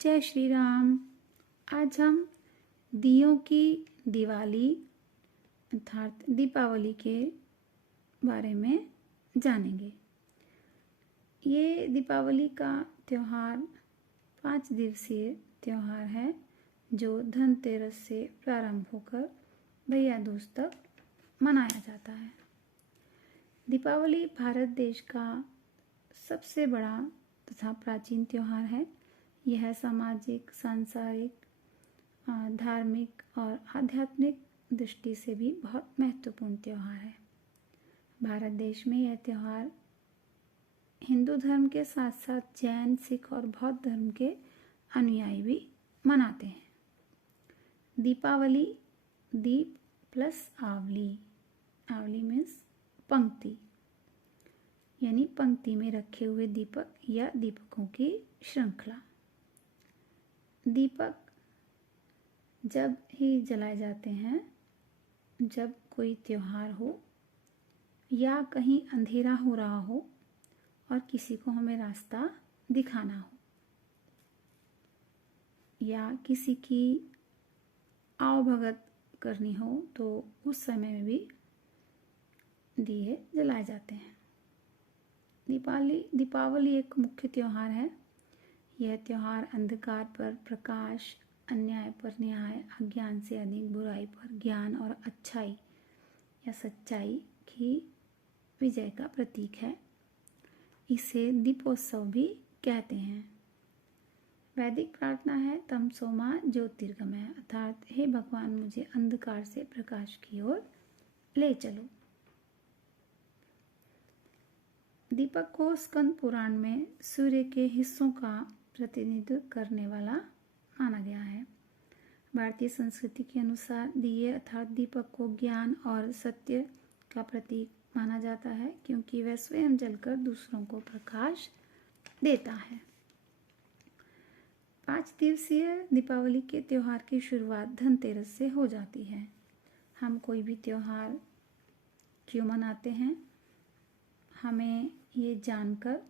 जय श्री राम। आज हम दियों की दिवाली अर्थात दीपावली के बारे में जानेंगे। ये दीपावली का त्यौहार 5 दिवसीय त्यौहार है जो धनतेरस से प्रारंभ होकर भैया दूज तक मनाया जाता है। दीपावली भारत देश का सबसे बड़ा तथा प्राचीन त्यौहार है। यह सामाजिक, सांसारिक, धार्मिक और आध्यात्मिक दृष्टि से भी बहुत महत्वपूर्ण त्यौहार है। भारत देश में यह त्यौहार हिंदू धर्म के साथ साथ जैन, सिख और बौद्ध धर्म के अनुयायी भी मनाते हैं। दीपावली, दीप प्लस आवली, आवली मीन्स पंक्ति, यानी पंक्ति में रखे हुए दीपक या दीपकों की श्रृंखला। दीपक जब ही जलाए जाते हैं जब कोई त्योहार हो या कहीं अंधेरा हो रहा हो और किसी को हमें रास्ता दिखाना हो या किसी की आवभगत करनी हो तो उस समय में भी दिए जलाए जाते हैं। दीपावली एक मुख्य त्यौहार है। यह त्यौहार अंधकार पर प्रकाश, अन्याय पर न्याय, अज्ञान से अधिक बुराई पर ज्ञान और अच्छाई या सच्चाई की विजय का प्रतीक है। इसे दीपोत्सव भी कहते हैं। वैदिक प्रार्थना है तमसो मा ज्योतिर्गमय, अर्थात हे भगवान मुझे अंधकार से प्रकाश की ओर ले चलो। दीपक को स्कंद पुराण में सूर्य के हिस्सों का प्रतिनिधित्व करने वाला माना गया है। भारतीय संस्कृति के अनुसार दिए अर्थात दीपक को ज्ञान और सत्य का प्रतीक माना जाता है क्योंकि वह स्वयं जलकर दूसरों को प्रकाश देता है। 5 दिवसीय दीपावली के त्यौहार की शुरुआत धनतेरस से हो जाती है। हम कोई भी त्यौहार क्यों मनाते हैं? हमें ये जानकर,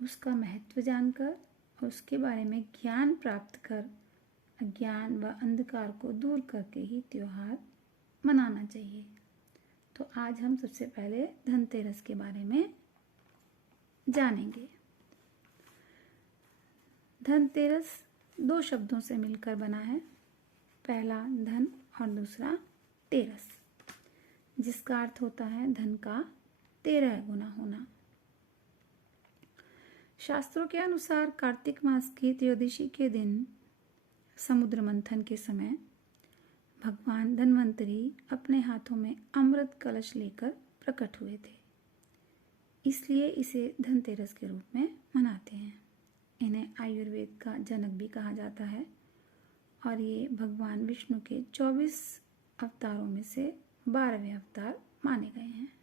उसका महत्व जानकर और उसके बारे में ज्ञान प्राप्त कर अज्ञान व अंधकार को दूर करके ही त्यौहार मनाना चाहिए। तो आज हम सबसे पहले धनतेरस के बारे में जानेंगे। धनतेरस 2 शब्दों से मिलकर बना है। पहला धन और दूसरा तेरस, जिसका अर्थ होता है धन का 13 गुना होना। शास्त्रों के अनुसार कार्तिक मास की त्रयोदशी के दिन समुद्र मंथन के समय भगवान धन्वंतरी अपने हाथों में अमृत कलश लेकर प्रकट हुए थे। इसलिए इसे धनतेरस के रूप में मनाते हैं। इन्हें आयुर्वेद का जनक भी कहा जाता है और ये भगवान विष्णु के 24 अवतारों में से 12वें अवतार माने गए हैं।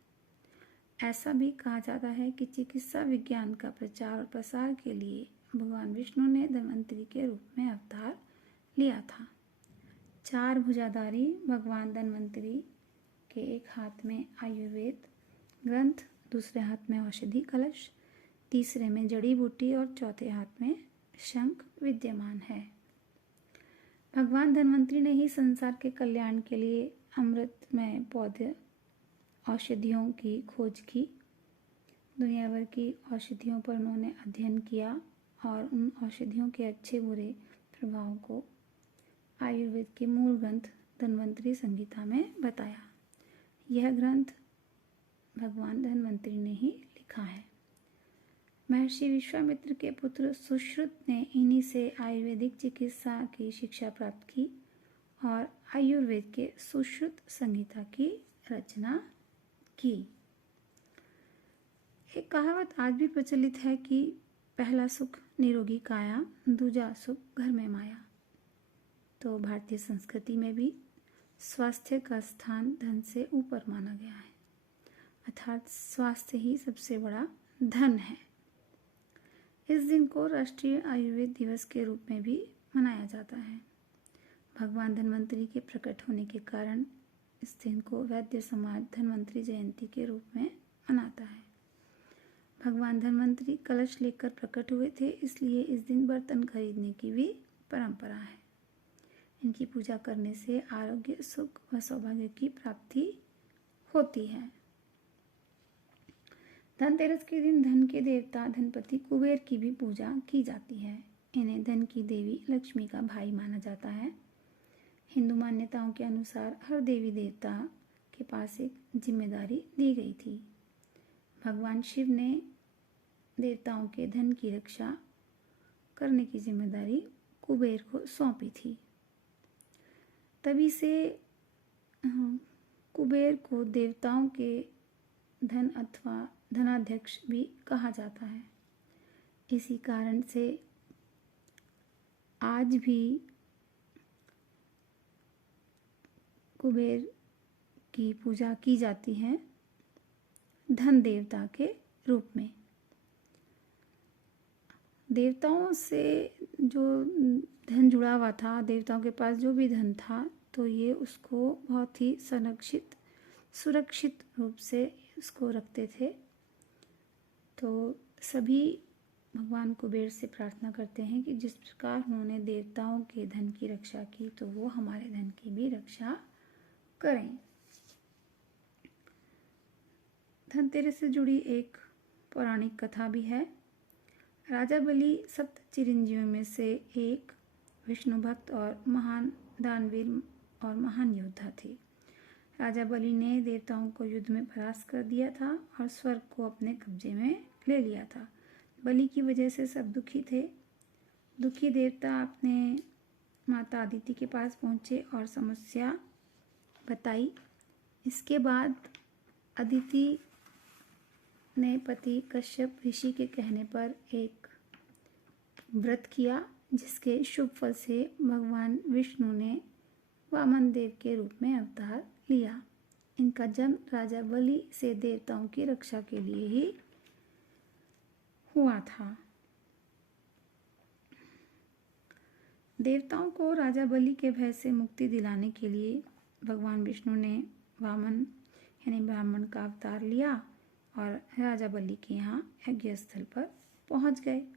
ऐसा भी कहा जाता है कि चिकित्सा विज्ञान का प्रचार और प्रसार के लिए भगवान विष्णु ने धन्वंतरी के रूप में अवतार लिया था। 4 भुजाधारी भगवान धन्वंतरी के एक हाथ में आयुर्वेद ग्रंथ, दूसरे हाथ में औषधि कलश, तीसरे में जड़ी बूटी और चौथे हाथ में शंख विद्यमान है। भगवान धन्वंतरी ने ही संसार के कल्याण के लिए अमृतमय पौधे औषधियों की खोज की। दुनिया भर की औषधियों पर उन्होंने अध्ययन किया और उन औषधियों के अच्छे बुरे प्रभावों को आयुर्वेद के मूल ग्रंथ धन्वंतरी संहिता में बताया। यह ग्रंथ भगवान धन्वंतरी ने ही लिखा है। महर्षि विश्वामित्र के पुत्र सुश्रुत ने इन्हीं से आयुर्वेदिक चिकित्सा की शिक्षा प्राप्त की और आयुर्वेद के सुश्रुत संहिता की रचना की। एक कहावत आज भी प्रचलित है कि पहला सुख निरोगी काया, दूजा सुख घर में माया। तो भारतीय संस्कृति में भी स्वास्थ्य का स्थान धन से ऊपर माना गया है, अर्थात स्वास्थ्य ही सबसे बड़ा धन है। इस दिन को राष्ट्रीय आयुर्वेद दिवस के रूप में भी मनाया जाता है। भगवान धन्वंतरी के प्रकट होने के कारण इस दिन को वैद्य समाज धन्वंतरी जयंती के रूप में मनाता है। भगवान धन्वंतरी कलश लेकर प्रकट हुए थे, इसलिए इस दिन बर्तन खरीदने की भी परंपरा है। इनकी पूजा करने से आरोग्य, सुख व सौभाग्य की प्राप्ति होती है। धनतेरस के दिन धन के देवता धनपति कुबेर की भी पूजा की जाती है। इन्हें धन की देवी लक्ष्मी का भाई माना जाता है। हिंदू मान्यताओं के अनुसार हर देवी देवता के पास एक जिम्मेदारी दी गई थी। भगवान शिव ने देवताओं के धन की रक्षा करने की जिम्मेदारी कुबेर को सौंपी थी। तभी से कुबेर को देवताओं के धन अथवा धनाध्यक्ष भी कहा जाता है। इसी कारण से आज भी कुबेर की पूजा की जाती है धन देवता के रूप में। देवताओं से जो धन जुड़ा हुआ था, देवताओं के पास जो भी धन था, तो ये उसको बहुत ही सुरक्षित रूप से उसको रखते थे। तो सभी भगवान कुबेर से प्रार्थना करते हैं कि जिस प्रकार उन्होंने देवताओं के धन की रक्षा की, तो वो हमारे धन की भी रक्षा करें। धनतेरस से जुड़ी एक पौराणिक कथा भी है। राजा बलि सप्त चिरंजीवियों में से एक विष्णु भक्त और महान दानवीर और महान योद्धा थे। राजा बलि ने देवताओं को युद्ध में परास्त कर दिया था और स्वर्ग को अपने कब्जे में ले लिया था। बलि की वजह से सब दुखी थे। दुखी देवता अपने माता अदिति के पास पहुँचे और समस्या बताई। इसके बाद अदिति ने पति कश्यप ऋषि के कहने पर एक व्रत किया, जिसके शुभ फल से भगवान विष्णु ने वामन देव के रूप में अवतार लिया। इनका जन्म राजा बलि से देवताओं की रक्षा के लिए ही हुआ था। देवताओं को राजा बलि के भय से मुक्ति दिलाने के लिए भगवान विष्णु ने वामन यानी ब्राह्मण का अवतार लिया और राजा बलि के यहाँ यज्ञ स्थल पर पहुँच गए।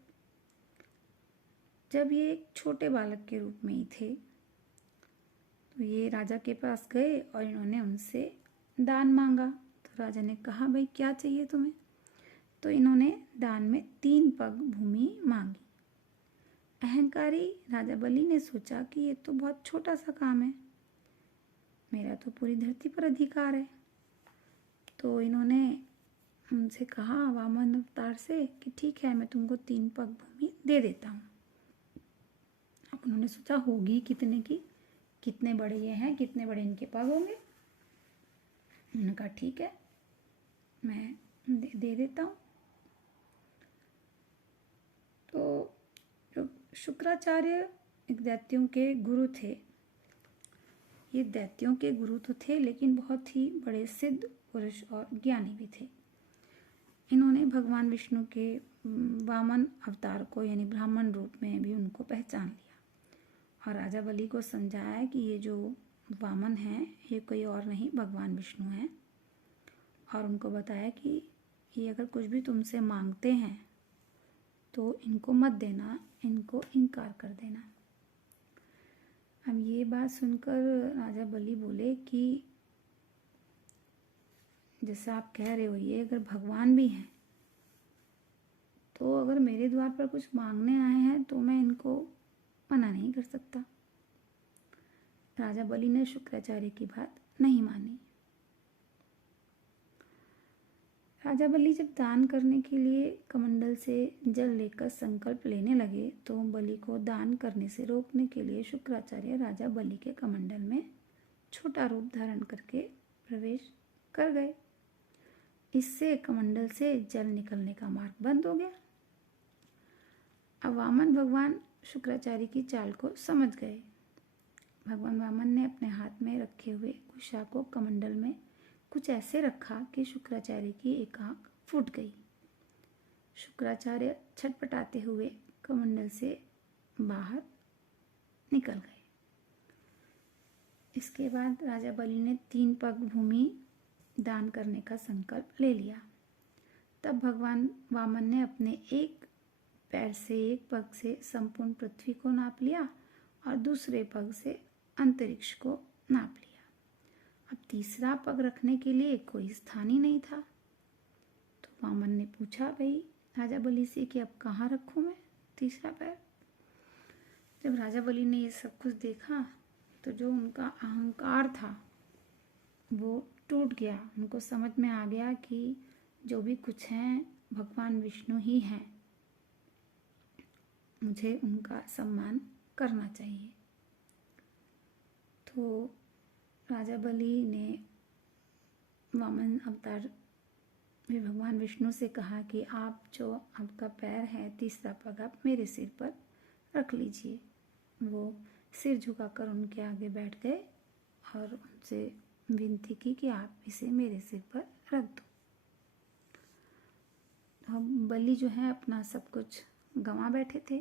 जब ये एक छोटे बालक के रूप में ही थे, तो ये राजा के पास गए और इन्होंने उनसे दान मांगा। तो राजा ने कहा, भाई क्या चाहिए तुम्हें? तो इन्होंने दान में 3 पग भूमि मांगी। अहंकारी राजा बलि ने सोचा कि ये तो बहुत छोटा सा काम है, मेरा तो पूरी धरती पर अधिकार है। तो इन्होंने उनसे कहा वामन अवतार से कि ठीक है, मैं तुमको 3 पग भूमि दे देता हूँ। अब उन्होंने सोचा होगी कितने की, कितने बड़े ये हैं, कितने बड़े इनके पग होंगे। उन्होंने कहा ठीक है, मैं दे देता हूँ। तो जो शुक्राचार्य एक दैत्यों के गुरु थे, ये दैत्यों के गुरु तो थे लेकिन बहुत ही बड़े सिद्ध पुरुष और ज्ञानी भी थे। इन्होंने भगवान विष्णु के वामन अवतार को यानी ब्राह्मण रूप में भी उनको पहचान लिया और राजा बलि को समझाया कि ये जो वामन हैं ये कोई और नहीं भगवान विष्णु हैं, और उनको बताया कि ये अगर कुछ भी तुमसे मांगते हैं तो इनको मत देना, इनको इनकार कर देना। अब ये बात सुनकर राजा बलि बोले कि जैसा आप कह रहे हो, ये अगर भगवान भी हैं तो अगर मेरे द्वार पर कुछ मांगने आए हैं तो मैं इनको मना नहीं कर सकता। राजा बलि ने शुक्राचार्य की बात नहीं मानी। राजा बलि जब दान करने के लिए कमंडल से जल लेकर संकल्प लेने लगे, तो बलि को दान करने से रोकने के लिए शुक्राचार्य राजा बलि के कमंडल में छोटा रूप धारण करके प्रवेश कर गए। इससे कमंडल से जल निकलने का मार्ग बंद हो गया। अब वामन भगवान शुक्राचार्य की चाल को समझ गए। भगवान वामन ने अपने हाथ में रखे हुए कुशा को कमंडल में कुछ ऐसे रखा कि शुक्राचार्य की एक आंख फूट गई। शुक्राचार्य छटपटाते हुए कमंडल से बाहर निकल गए। इसके बाद राजा बलि ने 3 पग भूमि दान करने का संकल्प ले लिया। तब भगवान वामन ने अपने एक पैर से, एक पग से संपूर्ण पृथ्वी को नाप लिया और दूसरे पग से अंतरिक्ष को नाप लिया। अब तीसरा पग रखने के लिए कोई स्थान ही नहीं था। तो वामन ने पूछा भाई राजा बलि से कि अब कहाँ रखूँ मैं तीसरा पैर। जब राजा बलि ने ये सब कुछ देखा तो जो उनका अहंकार था वो टूट गया। उनको समझ में आ गया कि जो भी कुछ हैं भगवान विष्णु ही हैं, मुझे उनका सम्मान करना चाहिए। तो राजा बलि ने वामन अवतार में भगवान विष्णु से कहा कि आप जो आपका पैर है तीसरा पग आप मेरे सिर पर रख लीजिए। वो सिर झुकाकर उनके आगे बैठ गए और उनसे विनती की कि आप इसे मेरे सिर पर रख दो। हम बलि जो है अपना सब कुछ गंवा बैठे थे।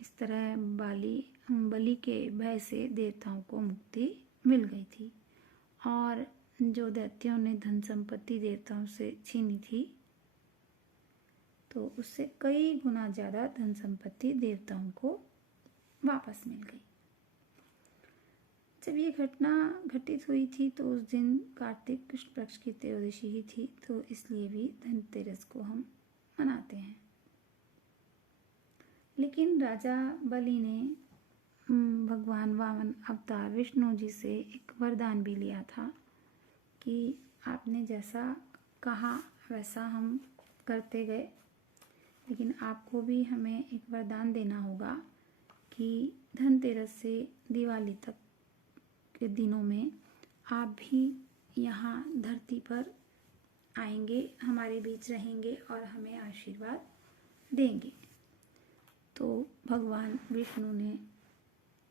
इस तरह बलि के भय से देवताओं को मुक्ति मिल गई थी और जो दैत्यों ने धन संपत्ति देवताओं से छीनी थी तो उससे कई गुना ज़्यादा धन संपत्ति देवताओं को वापस मिल गई। जब ये घटना घटित हुई थी तो उस दिन कार्तिक कृष्ण पक्ष की त्रयोदशी ही थी, तो इसलिए भी धनतेरस को हम मनाते हैं। लेकिन राजा बलि ने भगवान वामन अवतार विष्णु जी से एक वरदान भी लिया था कि आपने जैसा कहा वैसा हम करते गए, लेकिन आपको भी हमें एक वरदान देना होगा कि धनतेरस से दिवाली तक के दिनों में आप भी यहाँ धरती पर आएंगे, हमारे बीच रहेंगे और हमें आशीर्वाद देंगे। तो भगवान विष्णु ने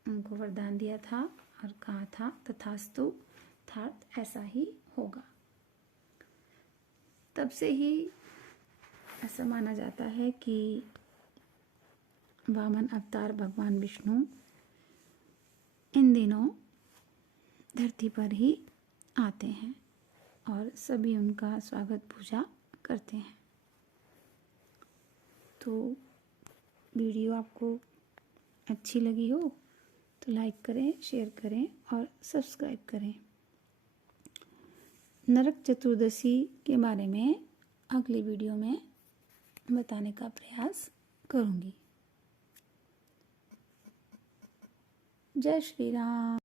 उनको वरदान दिया था और कहा था तथास्तु, अर्थात ऐसा ही होगा। तब से ही ऐसा माना जाता है कि वामन अवतार भगवान विष्णु इन दिनों धरती पर ही आते हैं और सभी उनका स्वागत पूजा करते हैं। तो वीडियो आपको अच्छी लगी हो तो लाइक करें, शेयर करें और सब्सक्राइब करें। नरक चतुर्दशी के बारे में अगली वीडियो में बताने का प्रयास करूँगी। जय श्री राम।